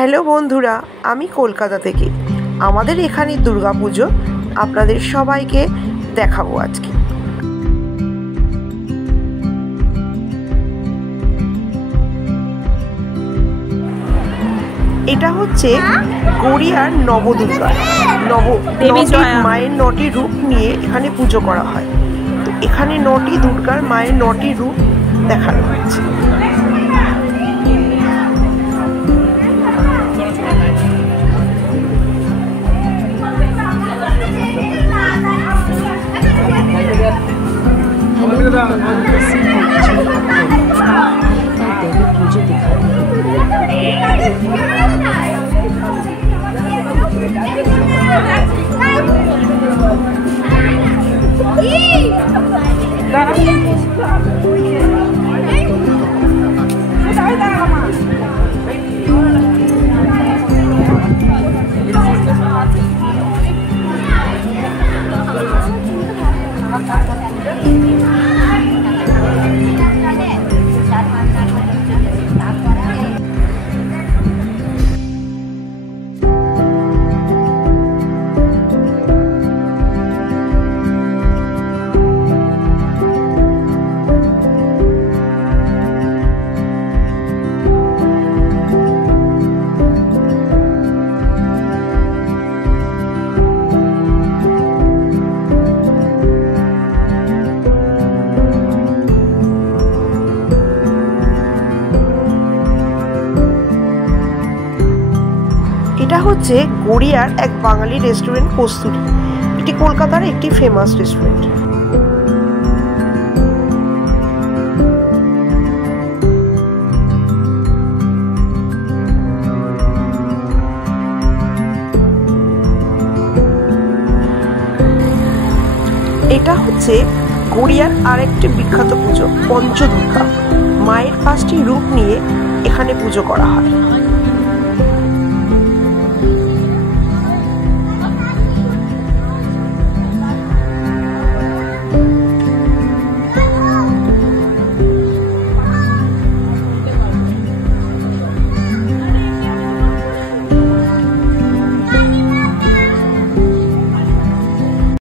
হ্যালো বন্ধুরা, আমি কলকাতা থেকে। আমাদের এখানে দুর্গাপুজো আপনাদের সবাইকে দেখাবো আজকে। এটা হচ্ছে গড়িয়ার নবদুর্গা। মায়ের 9টি রূপ নিয়ে এখানে পুজো করা হয়। তো এখানে 9টি দুর্গার মায়ের 9টি রূপ দেখানো হচ্ছে। পুজো এটা হচ্ছে গড়িয়ার এক বাঙালি রেস্টুরেন্ট কস্তুরি। এটি কলকাতার একটি ফেমাস রেস্টুরেন্ট। এটা হচ্ছে গড়িয়ার আরেকটি বিখ্যাত পুজো পঞ্চদুর্গা। মায়ের 5টি রূপ নিয়ে এখানে পুজো করা হয়।